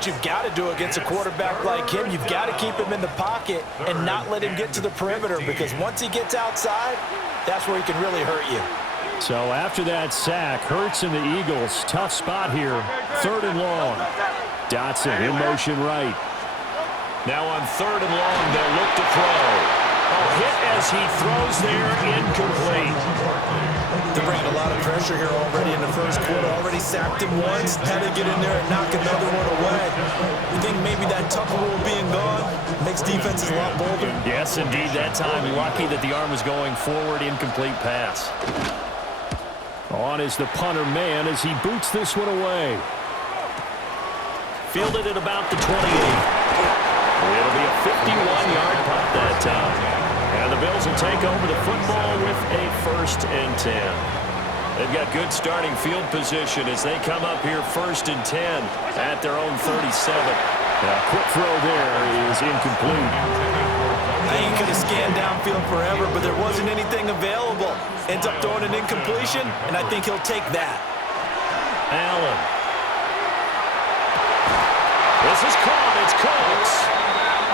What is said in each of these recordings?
what you've got to do against a quarterback like him. You've got to keep him in the pocket and not let him get to the perimeter, because once he gets outside, that's where he can really hurt you. So after that sack, Hurts and the Eagles, tough spot here, 3rd and long. Dotson in motion right. Now on 3rd and long, they'll look to throw. Hit as he throws there, incomplete. They're bringing a lot of pressure here already in the first quarter. Already sacked him once, had to get in there and knock another one away. You think maybe that Tucker rule being gone makes defenses a lot bolder? Yes, indeed. That time, lucky that the arm was going forward, incomplete pass. On is the punter man as he boots this one away. Fielded at about the 28. It'll be a 51-yard punt that time. And the Bills will take over the football with a 1st and 10. They've got good starting field position as they come up here 1st and 10 at their own 37. Quick throw there is incomplete. He could have scanned downfield forever, but there wasn't anything available. Ends up throwing an incompletion, and I think he'll take that. Allen. This is caught. It's Coates.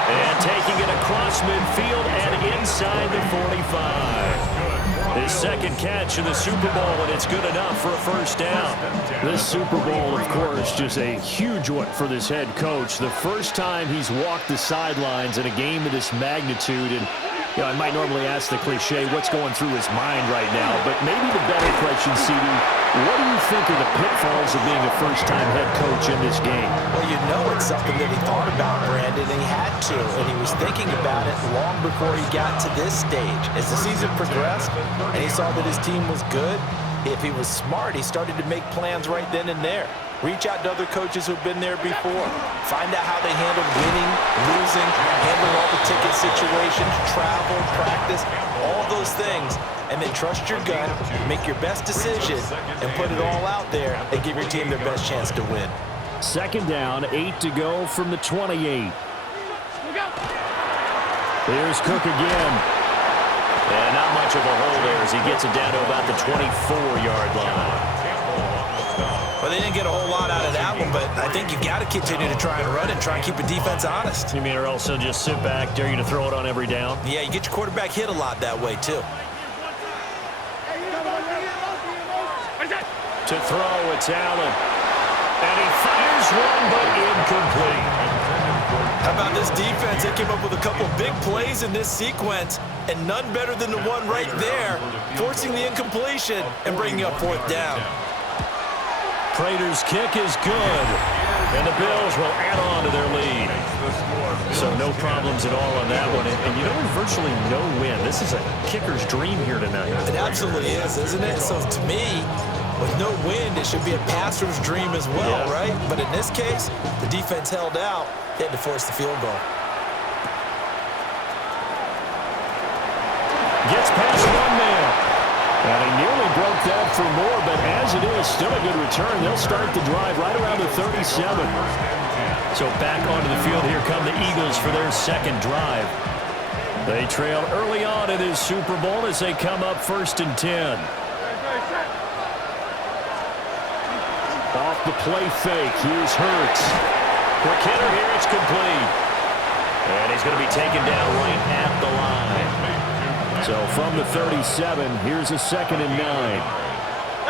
And taking it across midfield and inside the 45. His second catch in the Super Bowl, and it's good enough for a 1st down. This Super Bowl, of course, just a huge one for this head coach. The first time he's walked the sidelines in a game of this magnitude. And I might normally ask the cliche, what's going through his mind right now? But maybe the better question, CD, what do you think are the pitfalls of being a first-time head coach in this game? Well, you know it's something that he thought about, Brandon, and he had to. And he was thinking about it long before he got to this stage. As the season progressed and he saw that his team was good, if he was smart, he started to make plans right then and there. Reach out to other coaches who've been there before. Find out how they handled winning, losing, handling all the ticket situations, travel, practice, all those things. And then trust your gut, make your best decision, and put it all out there and give your team their best chance to win. 2nd down, 8 to go from the 28. Here's Cook again. And not much of a hole there as he gets it down to about the 24-yard line. Well, they didn't get a whole lot out of that one, but I think you've got to continue to try and run and try and keep a defense honest. You mean or also just sit back, dare you to throw it on every down? Yeah, you get your quarterback hit a lot that way, too. To throw, it's Allen. And he fires one, but incomplete. How about this defense? They came up with a couple big plays in this sequence, and none better than the one right there, forcing the incompletion and bringing up 4th down. Prater's kick is good, and the Bills will add on to their lead. So no problems at all on that one, and you know, virtually no win. This is a kicker's dream here tonight. It absolutely is, isn't it? So to me, with no wind, it should be a passer's dream as well, right? But in this case, the defense held out. They had to force the field goal. Gets past one man. And he nearly broke that for more, but as it is, still a good return. They'll start the drive right around the 37. So back onto the field, here come the Eagles for their 2nd drive. They trail early on in this Super Bowl as they come up 1st and 10. Off the play fake, here's Hurts. Quick hitter here, it's complete. And he's going to be taken down right at the line. So from the 37, here's a 2nd and 9.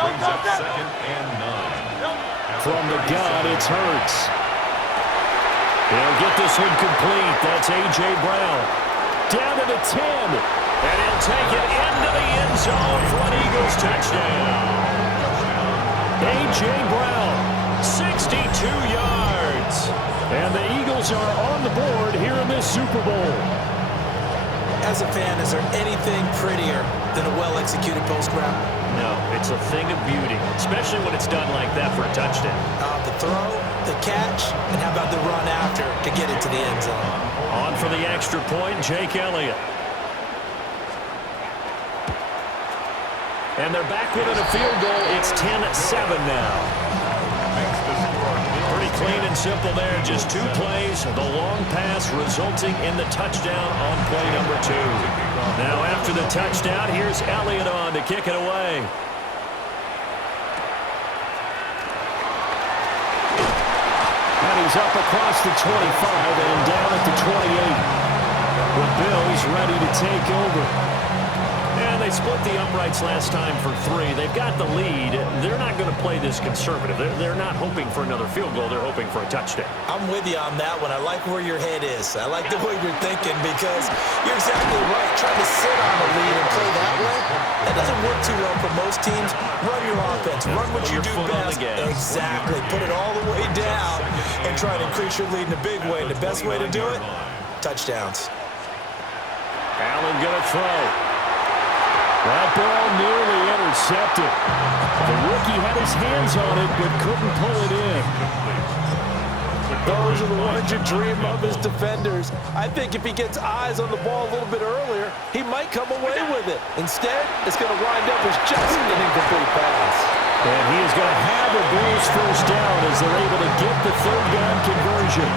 Brings up 2nd and 9. From the gun, it's Hurts. He'll get this one complete. That's A.J. Brown. Down to the 10. And he'll take it into the end zone for an Eagles touchdown. A.J. Brown, 62 yards. And the Eagles are on the board here in this Super Bowl. As a fan, is there anything prettier than a well-executed post route? No, it's a thing of beauty, especially when it's done like that for a touchdown. The throw, the catch, and how about the run after to get it to the end zone? On for the extra point, Jake Elliott. And they're back within a field goal. It's 10-7 now. Pretty clean and simple there. Just 2 plays. The long pass resulting in the touchdown on play number 2. Now after the touchdown, here's Elliott on to kick it away. And he is up across the 25 and down at the 28. The Bills ready to take over. And they split the uprights last time for 3. They've got the lead. They're not going to play this conservative. They're not hoping for another field goal. They're hoping for a touchdown. I'm with you on that one. I like where your head is. I like the way you're thinking because you're exactly right. Trying to sit on a lead and play that way, that doesn't work too well for most teams. Run your offense. Run what you do best. Exactly. Put it all the way down and try to increase your lead in a big way. And the best way to do it, touchdowns. Allen going to throw. That ball nearly intercepted. The rookie had his hands on it but couldn't pull it in. Those are the ones you dream of as defenders. I think if he gets eyes on the ball a little bit earlier, he might come away with it. Instead, it's going to wind up as just an incomplete pass. And he is going to have a Bills first down as they're able to get the third down conversion.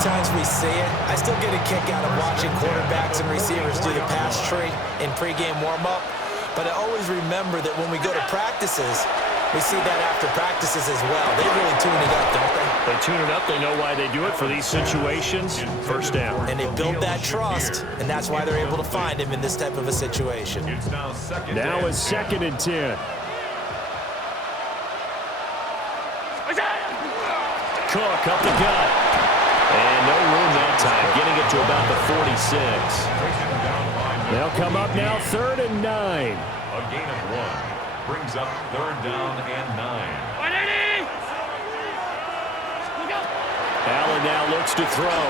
Times we see it, I still get a kick out of watching quarterbacks and receivers do the pass tree in pregame warm-up, but I always remember that when we go to practices, we see that after practices as well. They really tune it up, don't they? They tune it up. They know why they do it for these situations. First down. And they build that trust, and that's why they're able to find him in this type of a situation. Now it's 2nd and 10. Cook up the gut. And no room that time, getting it to about the 46. They'll come up now 3rd and 9. A gain of 1 brings up 3rd down and 9. Allen now looks to throw.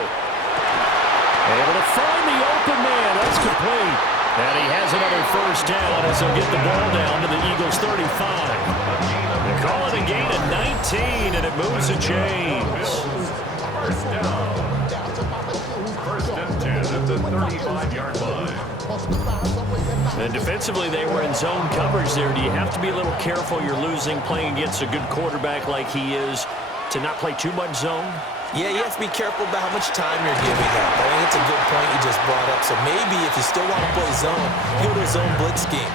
Able to find the open man. That's complete. And he has another first down as he'll get the ball down to the Eagles' 35. They call it a gain of 19, and it moves the chains. First down. 1st and 10 at the 35-yard line. And defensively, they were in zone coverage there. Do you have to be a little careful? You're losing, playing against a good quarterback like he is, to not play too much zone? Yeah, you have to be careful about how much time you're giving up. I think it's a good point you just brought up. So maybe if you still want to play zone, you go to a zone blitz scheme.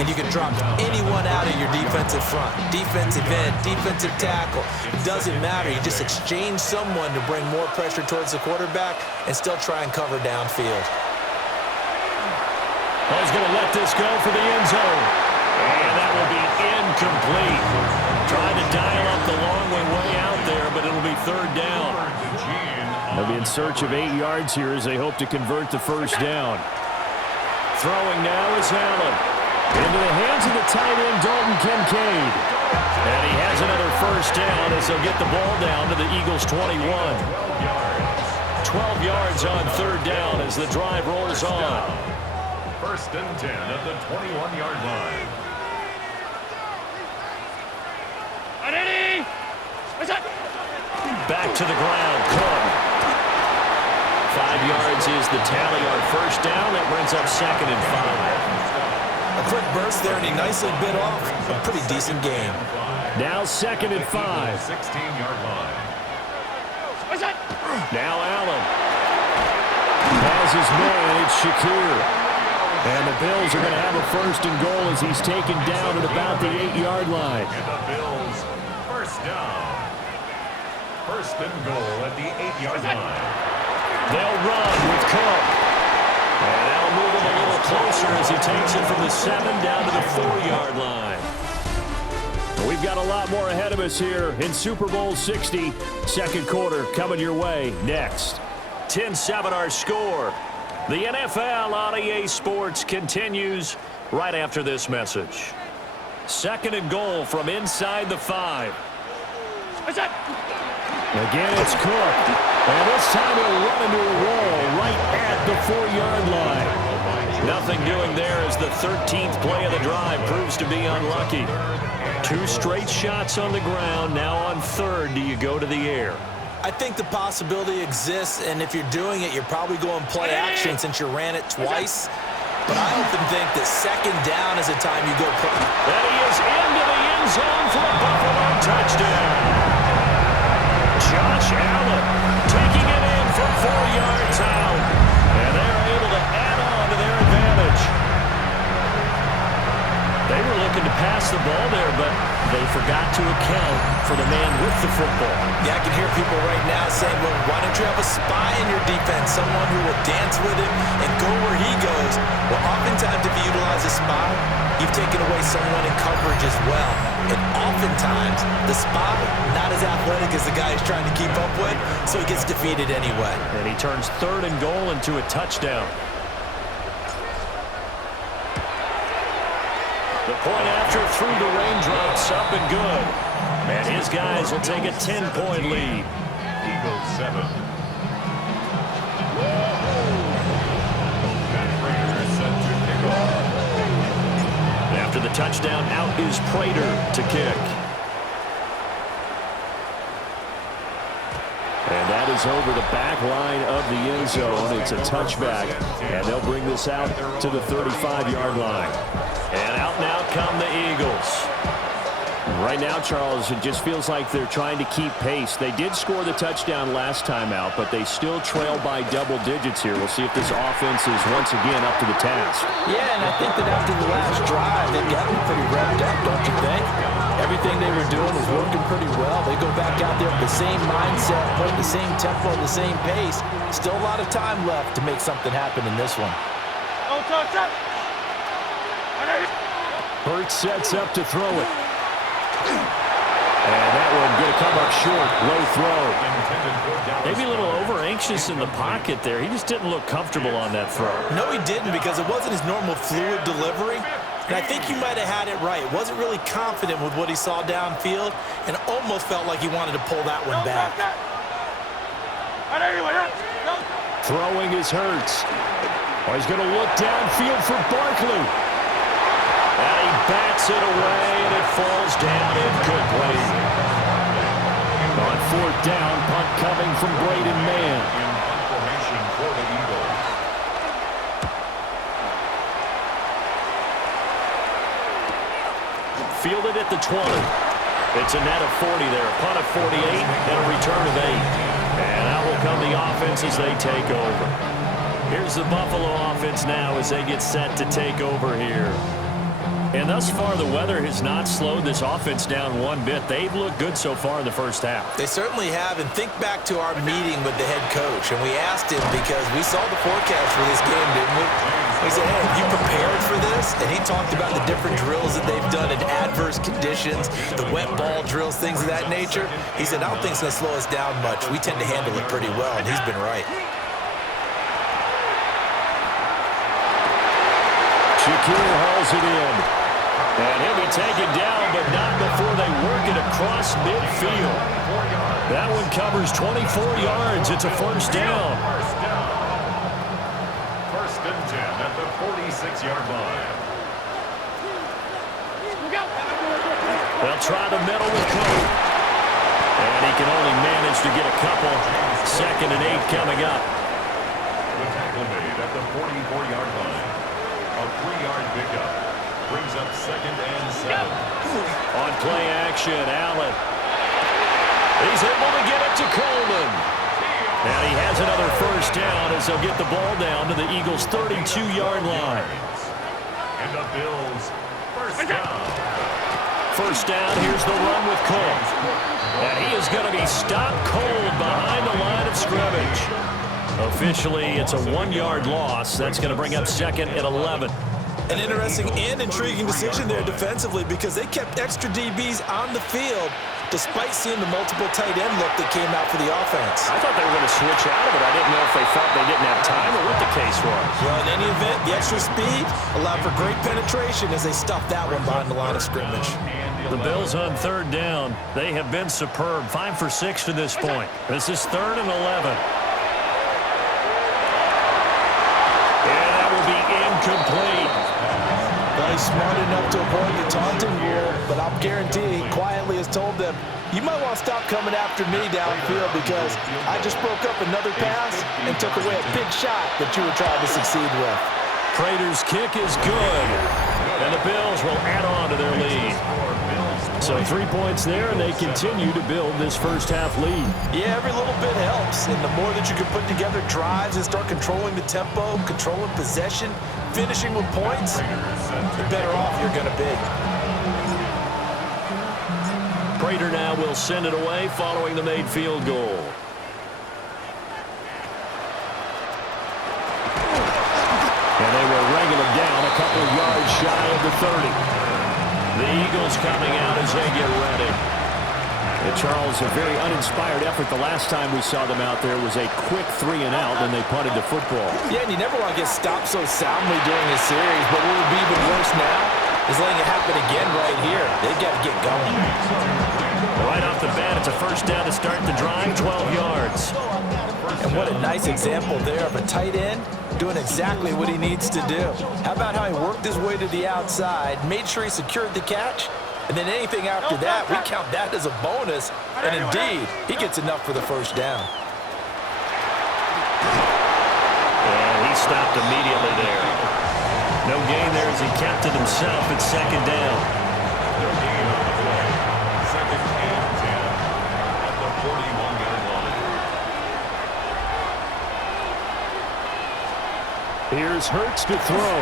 And you can drop anyone out of your defensive front. Defensive end, defensive tackle. It doesn't matter. You just exchange someone to bring more pressure towards the quarterback and still try and cover downfield. Well, he's going to let this go for the end zone. And that will be incomplete. Trying to dial up the long way out there, but it'll be 3rd down. They'll be in search of 8 yards here as they hope to convert the first down. Throwing now is Allen. Into the hands of the tight end, Dalton Kincaid. And he has another first down as they'll get the ball down to the Eagles' 21. 12 yards on 3rd down as the drive rolls on. 1st and 10 at the 21-yard line. Back to the ground, Cook. 5 yards is the tally on first down. That brings up 2nd and 5. A quick burst there, and he nicely bit off a pretty decent game. Now 2nd and 5. 16-yard line. Now Allen. Has his man, it's Shakir. And the Bills are going to have a 1st and goal as he's taken down at about the 8-yard line. And the Bills, first down. 1st and goal at the 8-yard line. They'll run with Cook. And that'll move him a little closer as he takes it from the 7 down to the 4-yard line. We've got a lot more ahead of us here in Super Bowl 60. 2nd quarter coming your way next. 10-7 our score. The NFL on EA Sports continues right after this message. 2nd and goal from inside the 5. Again, it's Cook. And this time he'll run into a wall right at the 4-yard line. Nothing doing there as the 13th play of the drive proves to be unlucky. 2 straight shots on the ground. Now on 3rd, do you go to the air? I think the possibility exists, and if you're doing it, you're probably going play action since you ran it twice. But I often think that 2nd down is the time you go play. And he is into the end zone for a Buffalo touchdown. Josh Allen taking it in from 4 yards out. And they're able to add on to their advantage. They were looking to pass the ball there, but they forgot to account for the man with the football. Yeah, I can hear people right now saying, well, why don't you have a spy in your defense, someone who will dance with him and go where he goes? Well, oftentimes if you utilize a spy, you've taken away someone in coverage as well. And oftentimes, the spy, not as athletic as the guy he's trying to keep up with, so he gets defeated anyway. And he turns 3rd and goal into a touchdown. The point after through the raindrops, up and good. And his guys will take a 10-point lead. Eagles 7. And Prater is set to kick off. After the touchdown, out is Prater to kick. And that is over the back line of the end zone. It's a touchback, and they'll bring this out to the 35-yard line. And out now come the Eagles. Right now, Charles, it just feels like they're trying to keep pace. They did score the touchdown last time out, but they still trail by double digits here. We'll see if this offense is once again up to the task. Yeah, and I think that after the last drive, they've gotten pretty revved up, don't you think? Everything they were doing was working pretty well. They go back out there with the same mindset, putting the same tempo, the same pace. Still a lot of time left to make something happen in this one. Hurts sets up to throw it. And that one going to come up short. Low throw. Maybe a little over-anxious in the pocket there. He just didn't look comfortable on that throw. No, he didn't, because it wasn't his normal fluid delivery. And I think you might have had it right. Wasn't really confident with what he saw downfield and almost felt like he wanted to pull that one back. Throwing is Hurts. Oh, he's going to look downfield for Barkley. And he bats it away, and it falls down incomplete. On 4th down, punt coming from Braden Mann. In punt formation for the Eagles. Fielded at the 20. It's a net of 40 there. A punt of 48 and a return of 8. And out will come the offense as they take over. Here's the Buffalo offense now as they get set to take over here. And thus far, the weather has not slowed this offense down one bit. They've looked good so far in the first half. They certainly have, and think back to our meeting with the head coach, and we asked him because we saw the forecast for this game, didn't we? We said, hey, have you prepared for this? And he talked about the different drills that they've done in adverse conditions, the wet ball drills, things of that nature. He said, I don't think it's going to slow us down much. We tend to handle it pretty well, and he's been right. Shakir hauls it in. And he'll be taken down, but not before they work it across midfield. That one covers 24 yards. It's a first down. First and 10 at the 46-yard line. They'll try the middle with Cole. And he can only manage to get a couple. 2nd and 8 coming up. The tackle made at the 44-yard line. A 3-yard pickup. Brings up 2nd and 7. On play action, Allen. He's able to get it to Coleman. And he has another first down as they'll get the ball down to the Eagles' 32-yard line. And the Bills' first down. First down, here's the run with Cole. And he is going to be stopped cold behind the line of scrimmage. Officially, it's a 1-yard loss. That's going to bring up 2nd and 11. An interesting and intriguing decision there defensively because they kept extra DBs on the field despite seeing the multiple tight end look that came out for the offense. I thought they were going to switch out of it. I didn't know if they felt they didn't have time or what the case was. Well, in any event, the extra speed allowed for great penetration as they stuffed that one behind the line of scrimmage. The Bills on 3rd down. They have been superb. 5 for 6 to this point. This is 3rd and 11. And that will be incomplete. Well, he's smart enough to avoid the taunting rule, but I'll guarantee he quietly has told them, you might want to stop coming after me downfield because I just broke up another pass and took away a big shot that you were trying to succeed with. Prater's kick is good, and the Bills will add on to their lead. So 3 points there, and they continue to build this first half lead. Yeah, every little bit helps, and the more that you can put together drives and start controlling the tempo, controlling possession, finishing with points, the better off you're going to be. Prater now will send it away following the made field goal. And they were ringing him down a couple of yards shy of the 30. The Eagles coming out as they get ready. And Charles, a very uninspired effort. The last time we saw them out there was a quick 3-and-out when they punted the football. Yeah, and you never want to get stopped so soundly during a series, but what would be even worse now is letting it happen again right here. They've got to get going. Right off the bat, it's a first down to start the drive, 12 yards. And what a nice example there of a tight end doing exactly what he needs to do. How about how he worked his way to the outside, made sure he secured the catch, and then anything after that, we count that as a bonus. And indeed, he gets enough for the first down. And he stopped immediately there. No gain there as he kept it himself at second down. No gain on the play. Second and 10 at the 41-yard line. Here's Hurts to throw.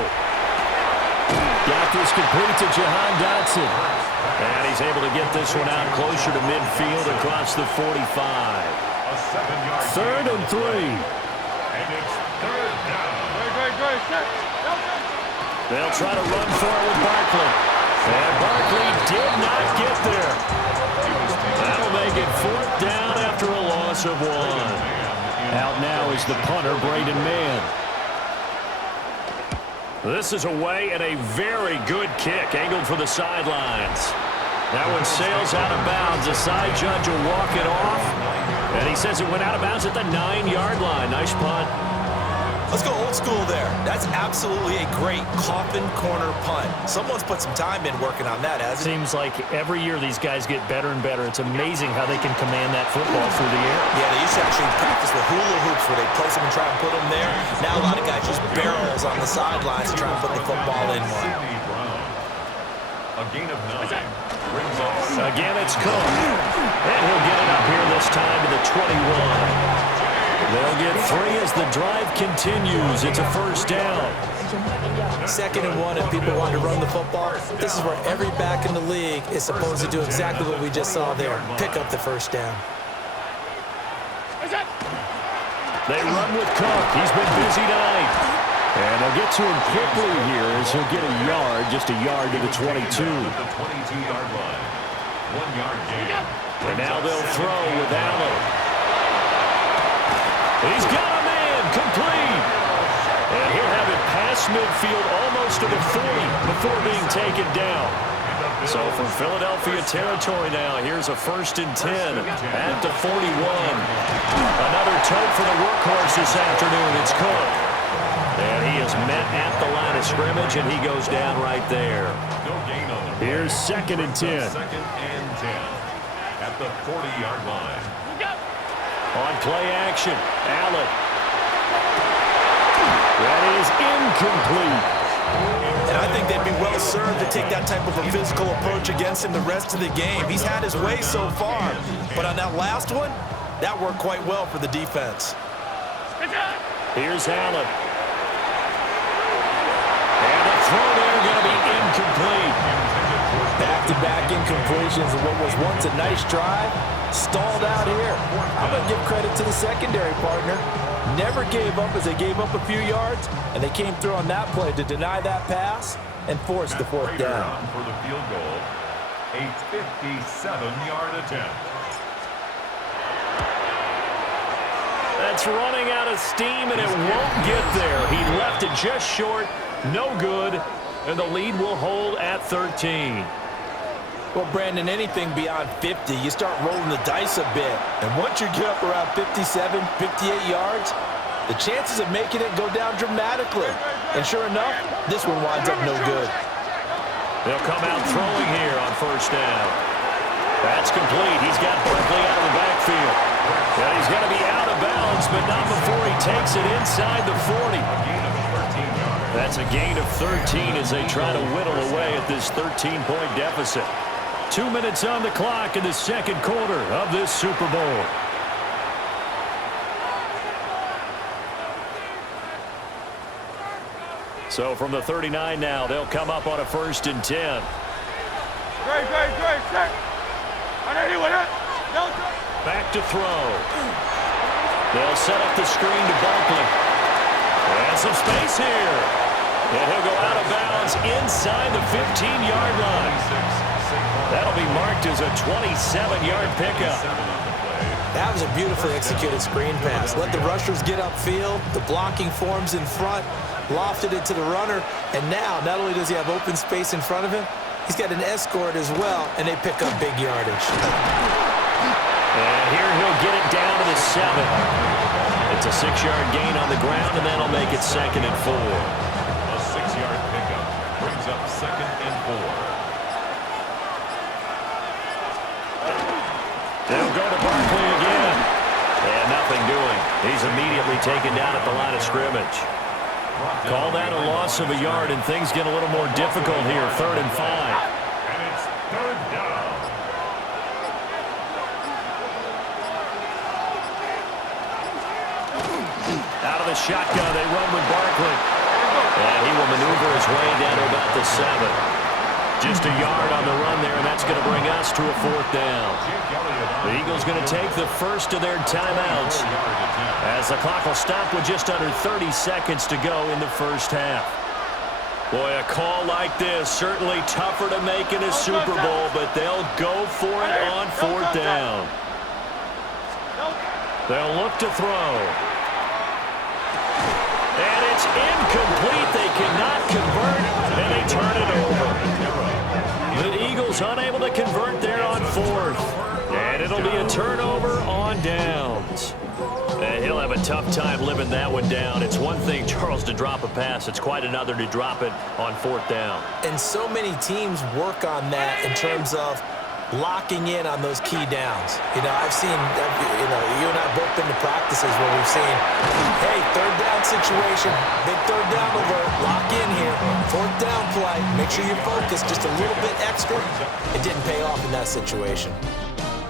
Got this complete to Jahan Dotson. And he's able to get this one out closer to midfield across the 45. A 7-yard Third and 3. And it's third down. They'll try to run for it with Barkley. And Barkley did not get there. That'll make it fourth down after a loss of 1. Out now is the punter, Braden Mann. This is away and a very good kick, angled for the sidelines. That one sails out of bounds. The side judge will walk it off. And he says it went out of bounds at the 9-yard line. Nice punt. Let's go old school there. That's absolutely a great coffin corner punt. Someone's put some time in working on that, hasn't it? Seems like every year these guys get better and better. It's amazing how they can command that football through the air. Yeah, they used to actually practice with hula hoops where they place them and try and put them there. Now a lot of guys just barrels on the sidelines to try and put the football in one. A gain of 9. Brings up Again, it's Cook. And he'll get it up here this time to the 21. They'll get 3 as the drive continues. It's a first down. 2nd and 1, if people want to run the football, this is where every back in the league is supposed to do exactly what we just saw there. Pick up the first down. They run with Cook. He's been busy tonight. And they'll get to him quickly here as he'll get a yard, just a yard to the 22. the 22-yard line. 1-yard gain. And now they'll throw with Allen. He's got a man, complete. And he'll have it past midfield almost to the 40 before being taken down. So from Philadelphia territory now, here's a 1st and 10 at the 41. Another tote for the workhorse this afternoon. It's Cook. And he is met at the line of scrimmage, and he goes down right there. No gain on the play. Here's 2nd and 10. 2nd and 10 at the 40-yard line. On play action, Allen. That is incomplete. And I think they'd be well served to take that type of a physical approach against him the rest of the game. He's had his way so far, but on that last one, that worked quite well for the defense. Here's Allen. And the throw there going to be incomplete. Back-to-back incompletions of what was once a nice drive, stalled out here. I'm going to give credit to the secondary partner. Never gave up as they gave up a few yards, and they came through on that play to deny that pass and force the 4th down. For the field goal, a 57-yard attempt. That's running out of steam, and it won't get there. He left it just short, no good, and the lead will hold at 13. Well, Brandon, anything beyond 50, you start rolling the dice a bit. And once you get up around 57, 58 yards, the chances of making it go down dramatically. And sure enough, this one winds up no good. They'll come out throwing here on 1st down. That's complete. He's got Barkley out of the backfield. And he's going to be out of bounds, but not before he takes it inside the 40. That's a gain of 13 as they try to whittle away at this 13-point deficit. 2 minutes on the clock in the 2nd quarter of this Super Bowl. So from the 39 now, they'll come up on a 1st and 10. Great. Back to throw. They'll set up the screen to Barkley. And some space here. And he'll go out of bounds inside the 15-yard line. That'll be marked as a 27-yard pickup. That was a beautifully executed screen pass. Let the rushers get upfield. The blocking forms in front. Lofted it to the runner. And now, not only does he have open space in front of him, he's got an escort as well, and they pick up big yardage. And here he'll get it down to the 7. It's a 6-yard gain on the ground, and that'll make it 2nd and 4. A 6-yard pickup brings up 2nd and 4. They'll go to Barkley again. And nothing doing. He's immediately taken down at the line of scrimmage. Call that a loss of a yard, and things get a little more difficult here. 3rd and 5. And it's 3rd down. Out of the shotgun, they run with Barkley. And he will maneuver his way down to about the 7. Just a yard on the run there, and that's going to bring us to a 4th down. The Eagles going to take the first of their timeouts as the clock will stop with just under 30 seconds to go in the first half. Boy, a call like this, certainly tougher to make in a Super Bowl, but they'll go for it on 4th down. They'll look to throw. And it's incomplete. They cannot convert, and they turn it over. The Eagles unable to convert there on 4th. And it'll be a turnover on downs. And he'll have a tough time living that one down. It's one thing, Charles, to drop a pass. It's quite another to drop it on 4th down. And so many teams work on that in terms of locking in on those key downs. You know, I've seen, you and I both been to practices where we've seen, hey, 3rd down situation, big 3rd down alert, lock in here, 4th down play, make sure you're focused just a little bit extra. It didn't pay off in that situation.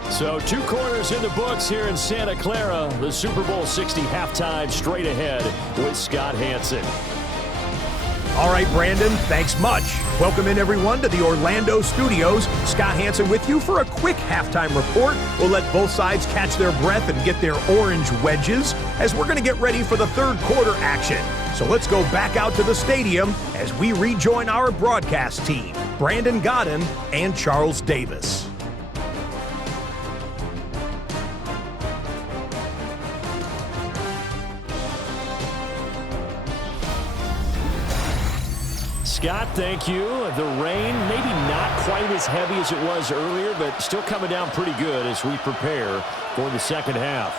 So 2 quarters in the books here in Santa Clara. The Super Bowl 60 halftime straight ahead with Scott Hanson. All right, Brandon, thanks much. Welcome in, everyone, to the Orlando studios. Scott Hanson with you for a quick halftime report. We'll let both sides catch their breath and get their orange wedges as we're going to get ready for the 3rd quarter action. So let's go back out to the stadium as we rejoin our broadcast team, Brandon Godden and Charles Davis. Scott, thank you. The rain, maybe not quite as heavy as it was earlier, but still coming down pretty good as we prepare for the 2nd half.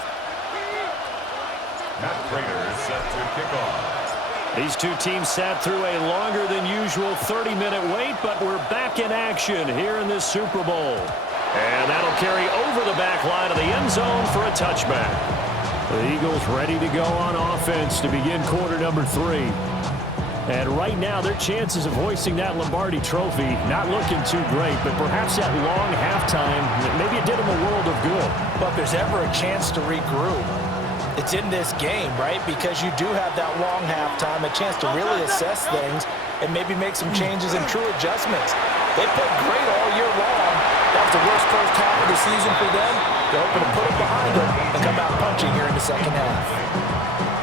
Matt Prater is set to kick off. These two teams sat through a longer than usual 30-minute wait, but we're back in action here in this Super Bowl. And that'll carry over the back line of the end zone for a touchback. The Eagles ready to go on offense to begin quarter number 3. And right now, their chances of hoisting that Lombardi trophy not looking too great, but perhaps that long halftime, maybe it did them a world of good. But if there's ever a chance to regroup, it's in this game, right? Because you do have that long halftime, a chance to really assess things and maybe make some changes and true adjustments. They played great all year long. That was the worst first half of the season for them. They're hoping to put it behind them and come out punching here in the 2nd half.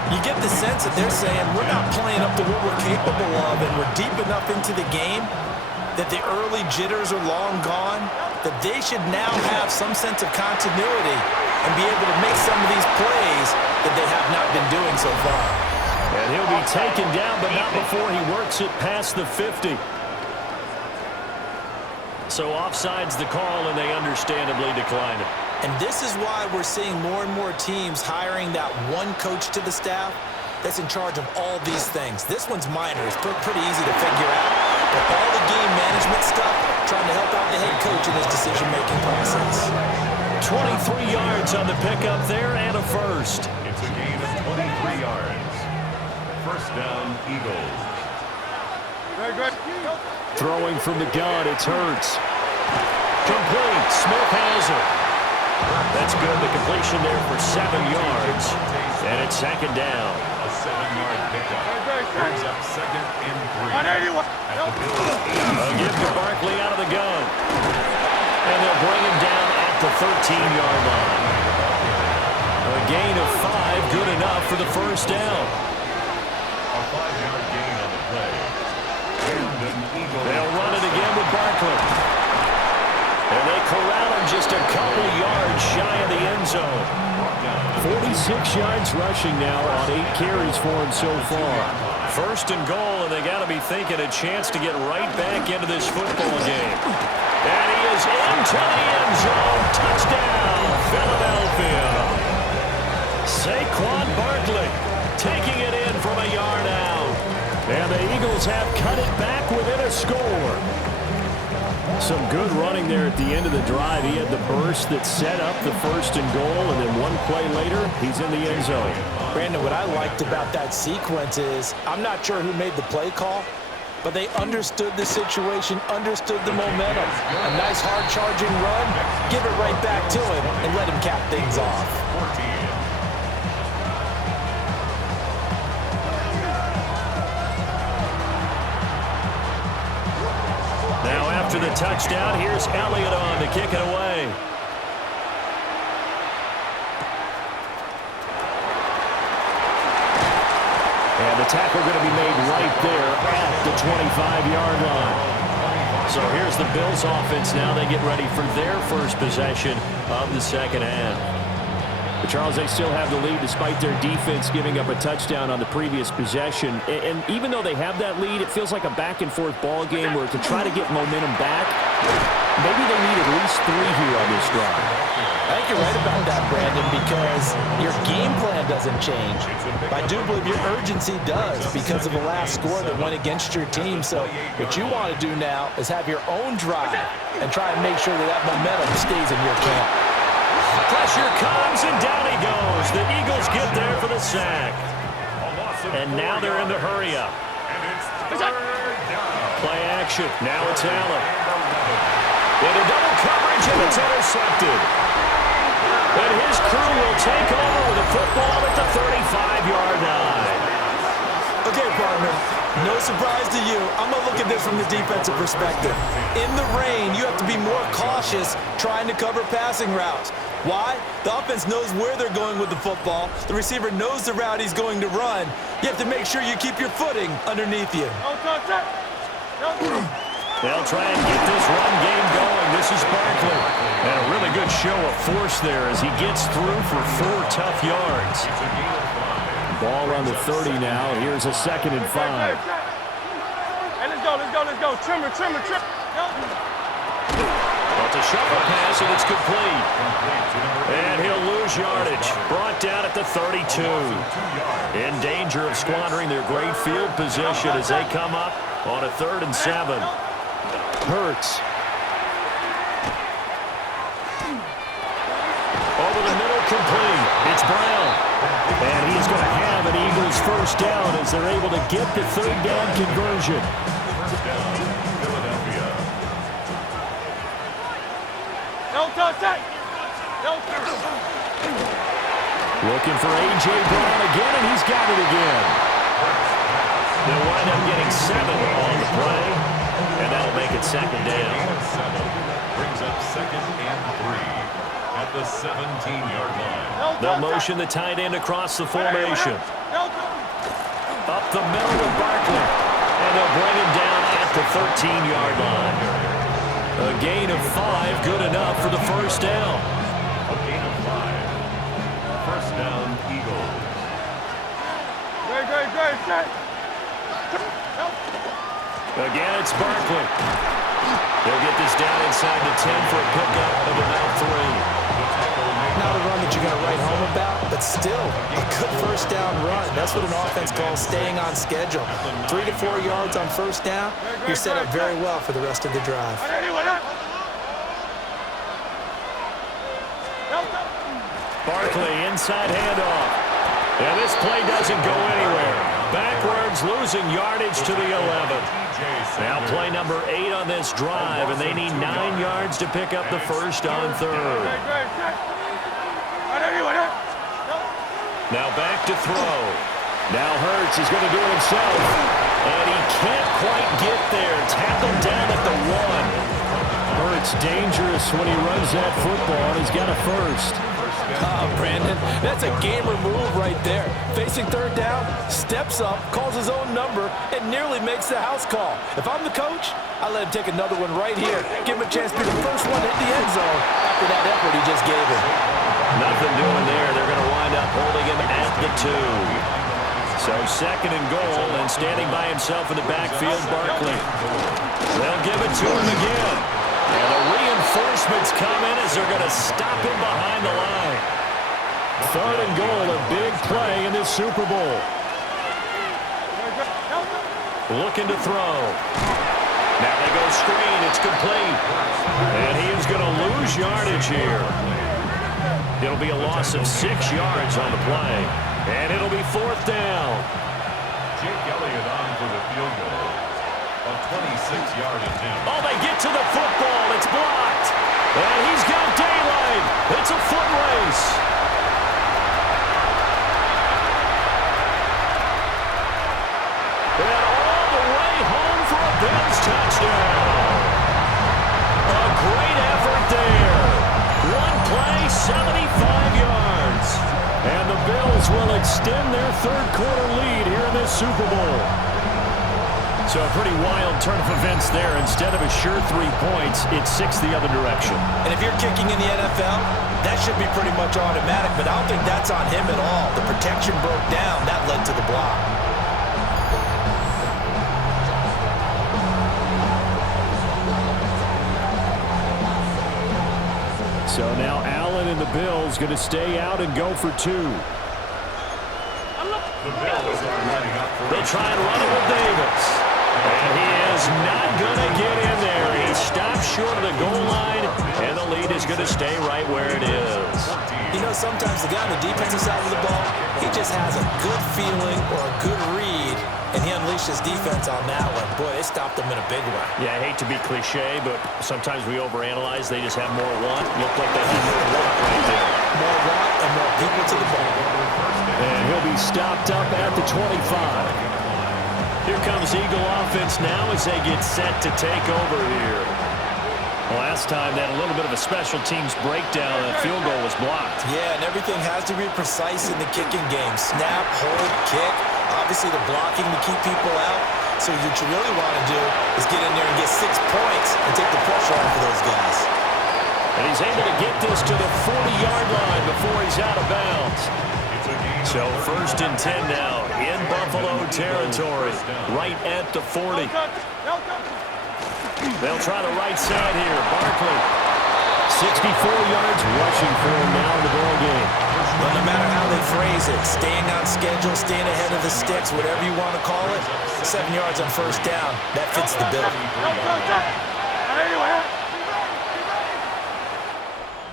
You get the sense that they're saying we're not playing up to what we're capable of, and we're deep enough into the game that the early jitters are long gone, that they should now have some sense of continuity and be able to make some of these plays that they have not been doing so far. And he'll be taken down, but not before he works it past the 50. So offside's the call, and they understandably decline it. And this is why we're seeing more and more teams hiring that one coach to the staff that's in charge of all these things. This one's minor. It's pretty easy to figure out. But all the game management stuff, trying to help out the head coach in his decision-making process. 23 yards on the pickup there and a first. It's a gain of 23 yards. 1st down, Eagles. Throwing from the gun, it's Hurts. Complete. Smith has it. That's good. The completion there for 7 yards. And it's 2nd down. A 7-yard pickup. Brings up 2nd and 3. At the Bills' A give to Barkley out of the gun. And they'll bring him down at the 13-yard line. A gain of 5, good enough for the first down. A 5-yard gain on the play. They'll run it again with Barkley. And they corral him just a couple yards shy of the end zone. 46 yards rushing now on 8 carries for him so far. First and goal, and they got to be thinking a chance to get right back into this football game. And he is into the end zone. Touchdown, Philadelphia. Saquon Barkley taking it in from a yard out. And the Eagles have cut it back within a score. Some good running there at the end of the drive. He had the burst that set up the first and goal, and then one play later, he's in the end zone. Brandon, what I liked about that sequence is I'm not sure who made the play call, but they understood the situation, understood the momentum. A nice hard-charging run, give it right back to him, and let him cap things off. 14. Now after the touchdown, here's Elliott on to kick it away. And the tackle going to be made right there at the 25-yard line. So here's the Bills offense now. They get ready for their first possession of the second half. But Charles, they still have the lead despite their defense giving up a touchdown on the previous possession. And even though they have that lead, it feels like a back-and-forth ball game where to try to get momentum back, maybe they need at least 3 here on this drive. I think you're right about that, Brandon, because your game plan doesn't change. But I do believe your urgency does because of the last score that went against your team. So what you want to do now is have your own drive and try and make sure that that momentum stays in your camp. Pressure comes, and down he goes. The Eagles get there for the sack. And now they're in the hurry-up. Play action. Now it's Allen. Into double coverage, and it's intercepted. And his crew will take over with the football at the 35-yard line. Okay, partner, no surprise to you. I'm going to look at this from the defensive perspective. In the rain, you have to be more cautious trying to cover passing routes. Why? The offense knows where they're going with the football. The receiver knows the route he's going to run. You have to make sure you keep your footing underneath you. They'll try and get this run game going. This is Barkley. And a really good show of force there as he gets through for 4 tough yards. Ball on the 30 now. Here's a 2nd and 5. Hey, let's go. Trimmer. It's a shuffle pass, and it's complete. And he'll lose yardage. Brought down at the 32. In danger of squandering their great field position as they come up on a 3rd and 7. Hurts. Over the middle, complete. It's Brown. And he's going to have an Eagles first down as they're able to get the 3rd down conversion. First down, Philadelphia. Looking for A.J. Brown again, and he's got it again. They'll wind up getting 7 on the play, and that'll make it 2nd down. 7 brings up 2nd and 3 at the 17-yard line. They'll motion the tight end across the formation. Up the middle with Barkley, and they'll bring him down at the 13-yard line. A gain of 5, good enough for the first down. A gain of 5. First down, Eagles. Great. Again, it's Barkley. They'll get this down inside the 10 for a pickup of about 3. Not a run that you're going to write home about, but still a good first down run. That's what an offense calls staying on schedule. 3 to 4 yards on first down, you're set up very well for the rest of the drive. Barkley, inside handoff. And this play doesn't go anywhere. Backwards, losing yardage to the 11. Now play number 8 on this drive, and they need 9 yards to pick up the first on 3rd. Now back to throw. Now Hurts is going to do it himself. And he can't quite get there. Tackled down at the 1. Burt's dangerous when he runs that football. He's got a first. Oh, Brandon, that's a gamer move right there. Facing third down, steps up, calls his own number, and nearly makes the house call. If I'm the coach, I let him take another one right here. Give him a chance to be the first one to hit the end zone after that effort he just gave him. Nothing doing there. They're going to wind up holding him at the 2. So second and goal, and standing by himself in the backfield, Barkley. They'll give it to him again. And the reinforcements come in as they're going to stop him behind the line. Third and goal, a big play in this Super Bowl. Looking to throw. Now they go screen. It's complete. And he is going to lose yardage here. It'll be a loss of 6 yards on the play. And it'll be fourth down. Jake Elliott on for the field goal. A 26-yard attempt. Oh, they get to the football. It's blocked. And he's got daylight. It's a foot race. And all the way home for a Bills touchdown. A great effort there. One play, 75 yards. And the Bills will extend their third-quarter lead here in this Super Bowl. So a pretty wild turn of events there. Instead of a sure 3 points, it's 6 the other direction. And if you're kicking in the NFL, that should be pretty much automatic, but I don't think that's on him at all. The protection broke down. That led to the block. So now Allen and the Bills going to stay out and go for 2. The Bills are lining up for They'll try and run it with Davis. And he is not going to get in there. He stops short of the goal line, and the lead is going to stay right where it is. You know, sometimes the guy on the defensive side of the ball, he just has a good feeling or a good read, and he unleashed his defense on that one. Boy, they stopped him in a big way. Yeah, I hate to be cliche, but sometimes we overanalyze. They just have more want. Look like they have more want right there. More want and more people to the ball. And he'll be stopped up at the 25. Here comes Eagle offense now as they get set to take over here. Last time, that a little bit of a special teams breakdown. That field goal was blocked. Yeah, and everything has to be precise in the kicking game. Snap, hold, kick. Obviously, the blocking to keep people out. So what you really want to do is get in there and get 6 points and take the pressure off of those guys. And he's able to get this to the 40-yard line before he's out of bounds. So first and 10 now in Buffalo territory, right at the 40. They'll try the right side here. Barkley, 64 yards rushing for him now in the ball game. Well, no matter how they phrase it, staying on schedule, staying ahead of the sticks, whatever you want to call it, 7 yards on first down, that fits the bill.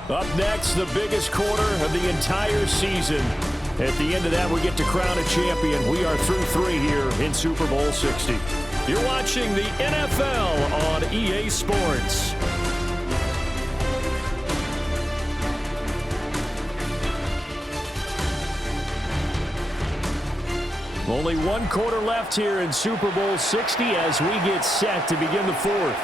Up next, the biggest quarter of the entire season. At the end of that, we get to crown a champion. We are through 3 here in Super Bowl 60. You're watching the NFL on EA Sports. Only 1 quarter left here in Super Bowl 60 as we get set to begin the 4th.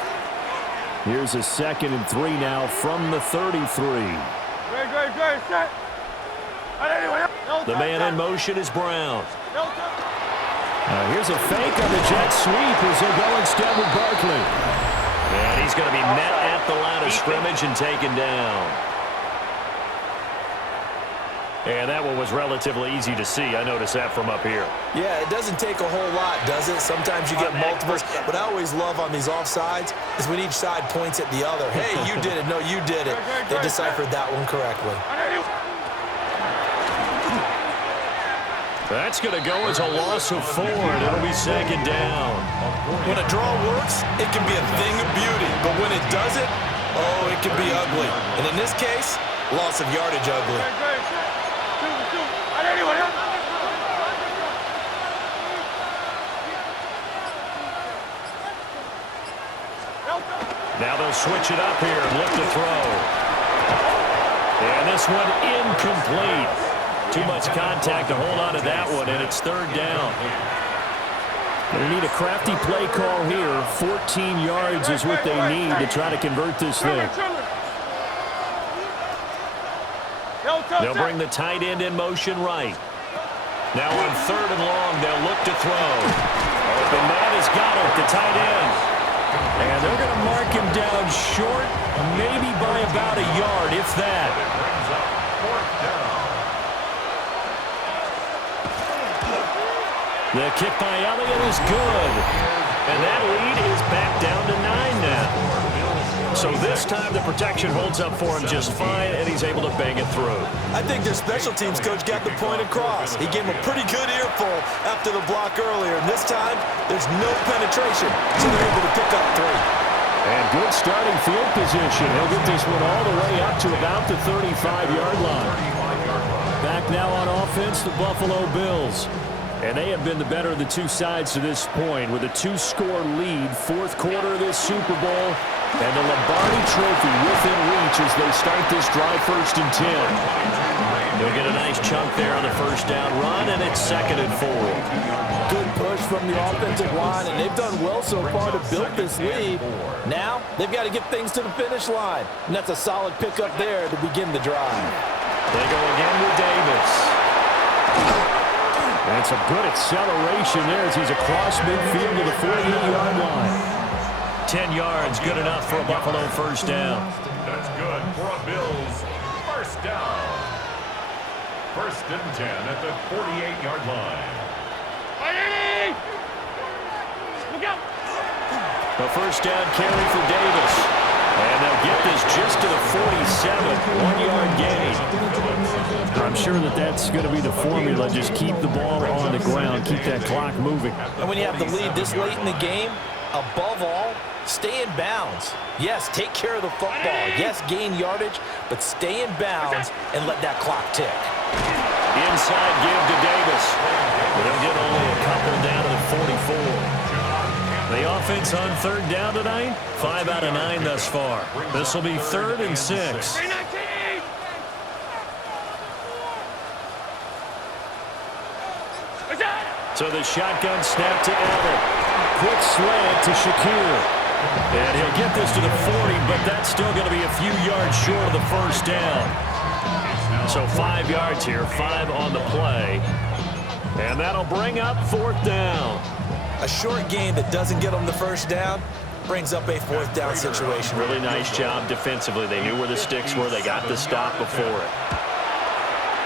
Here's a 2nd and 3 now from the 33. Great, set. the man in motion is Brown. Here's a fake on the jet sweep as they go instead with Barkley. And he's going to be met at the line of scrimmage and taken down. And that one was relatively easy to see. I noticed that from up here. Yeah, it doesn't take a whole lot, does it? Sometimes you get multiples. What I always love on these offsides is when each side points at the other. Hey, you did it. No, you did it. They deciphered that one correctly. That's going to go as a loss of 4, and it'll be 2nd down. When a draw works, it can be a thing of beauty. But when it doesn't, oh, it can be ugly. And in this case, loss of yardage ugly. Now they'll switch it up here and look to throw. And this one incomplete. Too much contact to hold on to that one, and it's 3rd down. They need a crafty play call here. 14 yards is what they need to try to convert this thing. They'll bring the tight end in motion right. Now on 3rd and long, they'll look to throw. Open man has got it, the tight end. And they're going to mark him down short, maybe by about a yard, if that. The kick by Elliott is good. And that lead is back down to 9 now. So this time the protection holds up for him just fine, and he's able to bang it through. I think their special teams coach got the point across. He gave him a pretty good earful after the block earlier. And this time, there's no penetration, so they're able to pick up 3. And good starting field position. He'll get this one all the way up to about the 35-yard line. Back now on offense, the Buffalo Bills. And they have been the better of the two sides to this point with a 2-score lead, 4th quarter of this Super Bowl, and the Lombardi Trophy within reach as they start this drive 1st and 10. They'll get a nice chunk there on the 1st down run, and it's 2nd and 4. Good push from the offensive line, and they've done well so far to build this lead. Now, they've got to get things to the finish line, and that's a solid pickup there to begin the drive. They go again with Davis. And some good acceleration there as he's across midfield to the 48-yard line. 10 yards, good enough for a Buffalo 1st down. That's good for a Bills 1st down. 1st and 10 at the 48-yard line. Look out! A 1st down carry for Davis. And they'll get this just to the 47, 1-yard gain. I'm sure that that's going to be the formula. Just keep the ball on the ground, keep that clock moving. And when you have the lead this late in the game, above all, stay in bounds. Yes, take care of the football. Yes, gain yardage, but stay in bounds and let that clock tick. Inside give to Davis. They'll get only a couple down to the 44. The offense on 3rd down tonight, 5 out of 9 thus far. This will be 3rd and 6. So the shotgun snap to Elliott. Quick slant to Shakir. And he'll get this to the 40, but that's still going to be a few yards short of the 1st down. So 5 yards here, 5 on the play. And that'll bring up 4th down. A short gain that doesn't get them the 1st down brings up a 4th down situation. Really nice job defensively. They knew where the sticks were. They got the stop before it.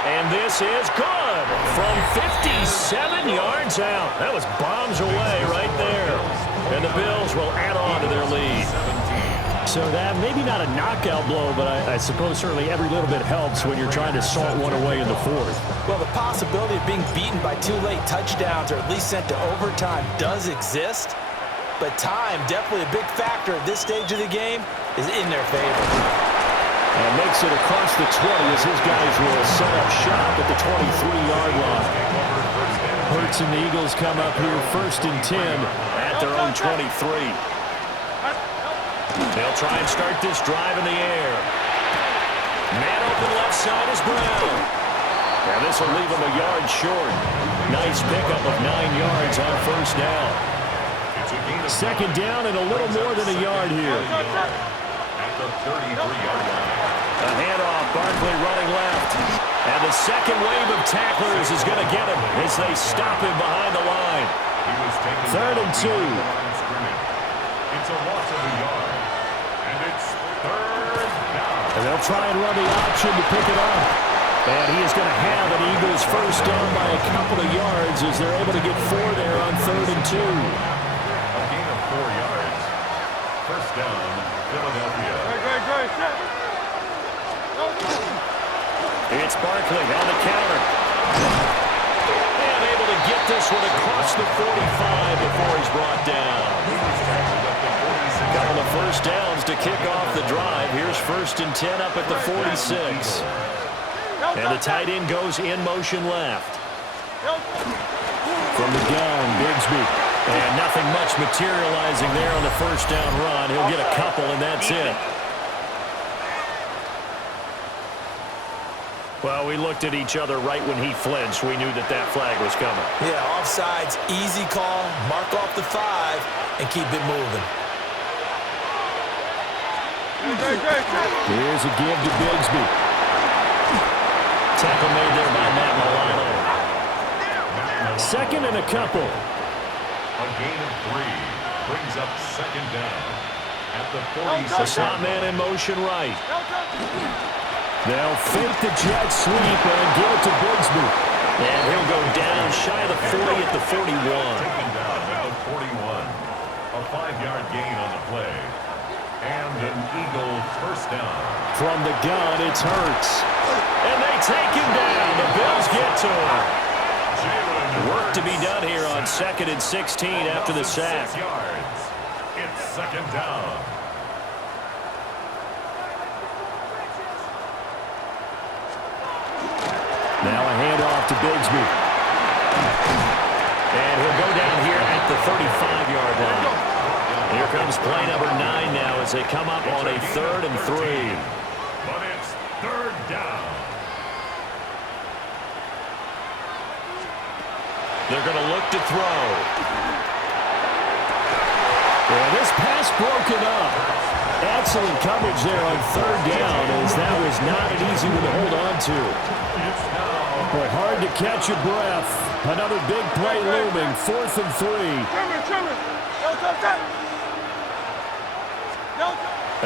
And this is good from 57 yards out. That was bombs away right there. And the Bills will add on to their lead. So that maybe not a knockout blow, but I suppose certainly every little bit helps when you're trying to salt one away in the 4th. Well, the possibility of being beaten by 2 late touchdowns or at least sent to overtime does exist, but time, definitely a big factor at this stage of the game, is in their favor. And makes it across the 20 as his guys will set up shop at the 23-yard line. Hurts and the Eagles come up here 1st and 10 at their own 23. They'll try and start this drive in the air. Man open left side is Brown. And this will leave him a yard short. Nice pickup of 9 yards on 1st down. 2nd down and a little more than a yard here. At the 33-yard line. A handoff, Barkley running left. And the second wave of tacklers is going to get him as they stop him behind the line. 3rd and 2. It's a loss of a yard. And it's 3rd down. And they'll try and run the option to pick it up. And he is going to have an Eagles 1st down by a couple of yards as they're able to get 4 there on 3rd and 2. A gain of 4 yards. 1st down, Philadelphia. Great, set. It's Barkley on the counter. And able to get this one across the 45 before he's brought down. A couple of 1st downs to kick off the drive. Here's 1st and 10 up at the 46. And the tight end goes in motion left. From the gun, Bigsby. And nothing much materializing there on the 1st down run. He'll get a couple, and that's it. Well, we looked at each other right when he flinched. We knew that that flag was coming. Yeah, offsides, easy call. Mark off the 5 and keep it moving. Here's a give to Bigsby. Tackle made there by Matt Milano. Second and a couple. A gain of 3 brings up second down at the 46. The slot man in motion right. They'll fake the jet sweep and give it to Bigsby. And he'll go down shy of the 40 at the 41. Taken down at the 41. A 5-yard gain on the play. And an Eagle first down. From the gun, it's Hurts. And they take him down. The Bills get to him. Work to be done here on 2nd and 16 after the sack. 6 yards. It's second down. Now a handoff to Bigsby. And he'll go down here at the 35-yard line. Here comes play number 9 now as they come up on a 3rd and 3. But it's third down. They're going to look to throw. And this pass broken up. Excellent coverage there on 3rd down, as that was not an easy one to hold on to. But hard to catch your breath. Another big play looming, 4th and 3.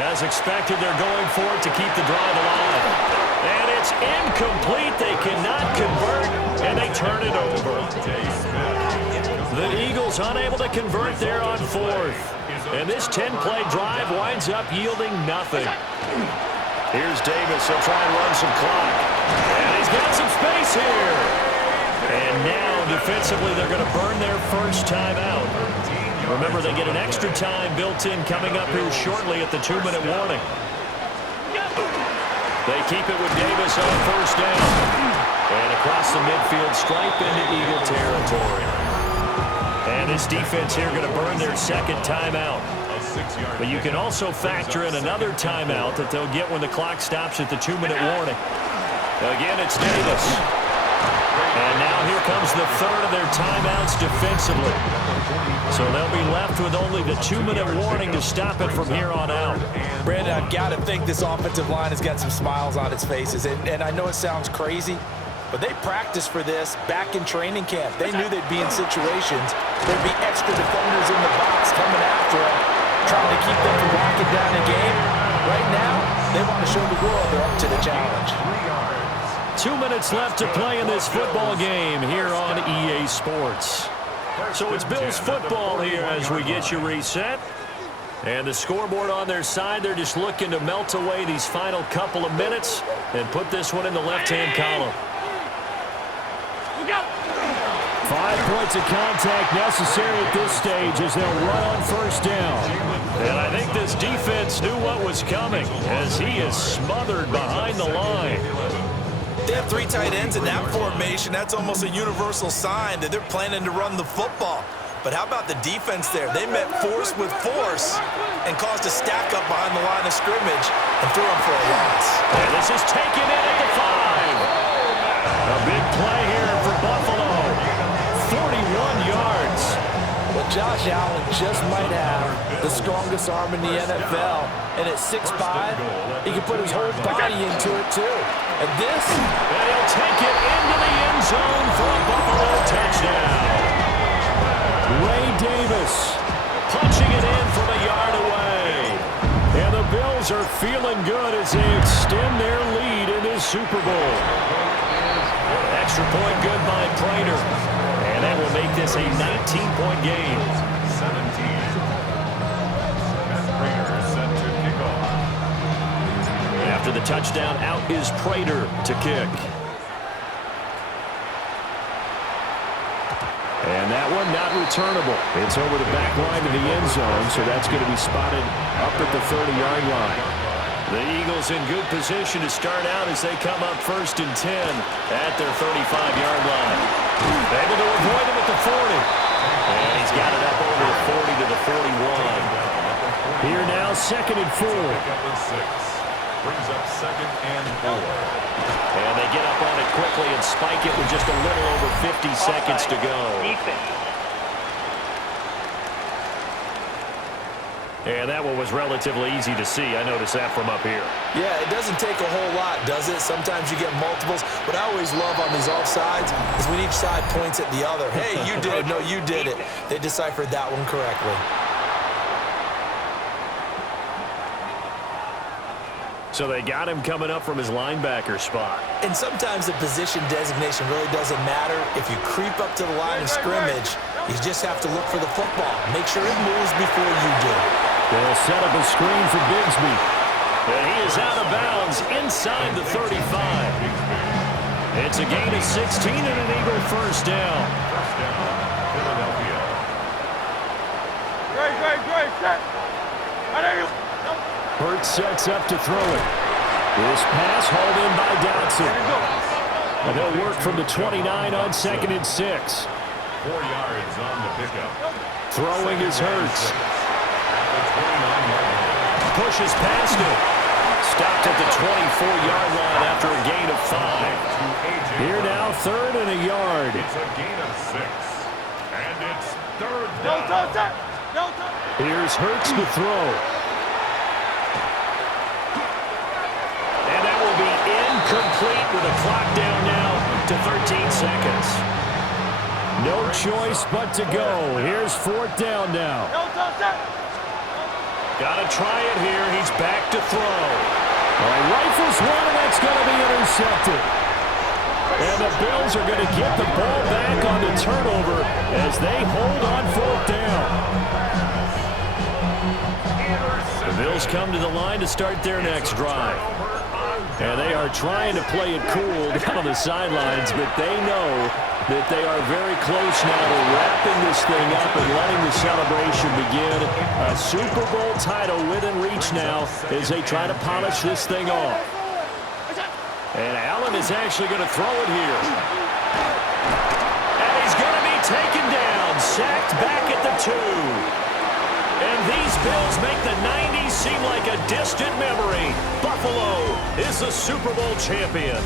As expected, they're going for it to keep the drive alive. And it's incomplete. They cannot convert, and they turn it over. The Eagles unable to convert there on 4th. And this 10-play drive winds up yielding nothing. Here's Davis. He'll try and run some clock. And he's got some space here. And now, defensively, they're going to burn their first timeout. Remember, they get an extra time built in coming up here shortly at the 2-minute warning. They keep it with Davis on 1st down. And across the midfield, stripe into Eagle territory. And this defense here going to burn their 2nd timeout. But you can also factor in another timeout that they'll get when the clock stops at the 2-minute warning. Again, it's Davis. And now here comes the 3rd of their timeouts defensively. So they'll be left with only the 2-minute warning to stop it from here on out. Brandon, I've got to think this offensive line has got some smiles on its faces. And I know it sounds crazy, but they practiced for this back in training camp. They knew they'd be in situations. There'd be extra defenders in the box coming after them, trying to keep them from locking down a game. Right now, they want to show the world they're up to the challenge. 2 minutes left to play in this football game here on EA Sports. So it's Bills football here as we get you reset. And the scoreboard on their side, they're just looking to melt away these final couple of minutes and put this one in the left-hand column. 5 points of contact necessary at this stage as they'll run on 1st down. And I think this defense knew what was coming as he is smothered behind the line. They have 3 tight ends in that formation. That's almost a universal sign that they're planning to run the football. But how about the defense there? They met force with force and caused a stack up behind the line of scrimmage and threw them for a loss. And this is taken in at the 5. A big play here for Buffalo. 41 yards. Well, Josh Allen just might have the strongest arm in the NFL. And at 6'5", he can put his whole body into it, too. And this? And he'll take it into the end zone for a Buffalo touchdown. Ray Davis punching it in from a yard away. And the Bills are feeling good as they extend their lead in this Super Bowl. Extra point good by Prater. And that will make this a 19-point game. 17. Matt Prater is set to kick off. After the touchdown, out is Prater to kick. And that one not returnable. It's over the back line of the end zone, so that's going to be spotted up at the 30-yard line. The Eagles in good position to start out as they come up 1st and 10 at their 35-yard line. Able to avoid him at the 40. And he's got it up over the 40 to the 41. Here now, 2nd and 4. Brings up 2nd and 4. And they get up on it quickly and spike it with just a little over 50 seconds to go. And that one was relatively easy to see. I noticed that from up here. Yeah, it doesn't take a whole lot, does it? Sometimes you get multiples. What I always love on these offsides is when each side points at the other. Hey, you did it. No, you did it. They deciphered that one correctly. So they got him coming up from his linebacker spot. And sometimes the position designation really doesn't matter. If you creep up to the line of scrimmage, you just have to look for the football. Make sure it moves before you do. They'll set up a screen for Bigsby. And he is out of bounds inside the 35. It's a gain of 16 and an Eagle first down. First down, Philadelphia. Great, set. Hurts sets up to throw it. This pass hauled in by Dotson. And they'll work from the 29 on 2nd and 6. 4 yards on the pickup. Throwing is Hurts. Pushes past it. Stopped at the 24-yard line after a gain of 5. Here now, 3rd and a yard. It's a gain of 6. And it's 3rd down. Here's Hurts to throw. And that will be incomplete with a clock down now to 13 seconds. No choice but to go. Here's 4th down now. Got to try it here. He's back to throw. All right, rifles one, and that's going to be intercepted. And the Bills are going to get the ball back on the turnover as they hold on 4th down. The Bills come to the line to start their next drive. And they are trying to play it cool down on the sidelines, but they know that they are very close now to wrapping this thing up and letting the celebration begin. A Super Bowl title within reach now as they try to polish this thing off. And Allen is actually going to throw it here. And he's going to be taken down, sacked back at the 2. And these Bills make the 90s seem like a distant memory. Buffalo is the Super Bowl champion.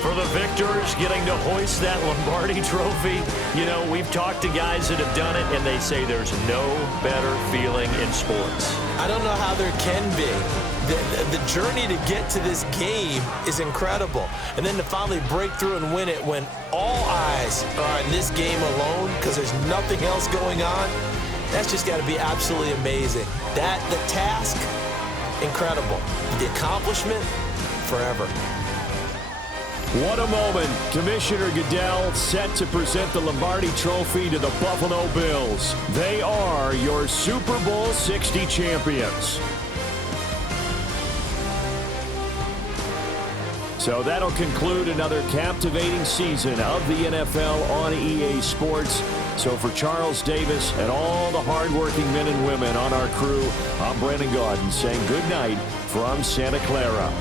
For the victors getting to hoist that Lombardi trophy, you know, we've talked to guys that have done it, and they say there's no better feeling in sports. I don't know how there can be. The journey to get to this game is incredible. And then to finally break through and win it when all eyes are on this game alone because there's nothing else going on, that's just got to be absolutely amazing. The task, incredible. The accomplishment, forever. What a moment. Commissioner Goodell set to present the Lombardi Trophy to the Buffalo Bills. They are your Super Bowl 60 champions. So that'll conclude another captivating season of the NFL on EA Sports. So for Charles Davis and all the hardworking men and women on our crew, I'm Brandon Gaudin saying good night from Santa Clara.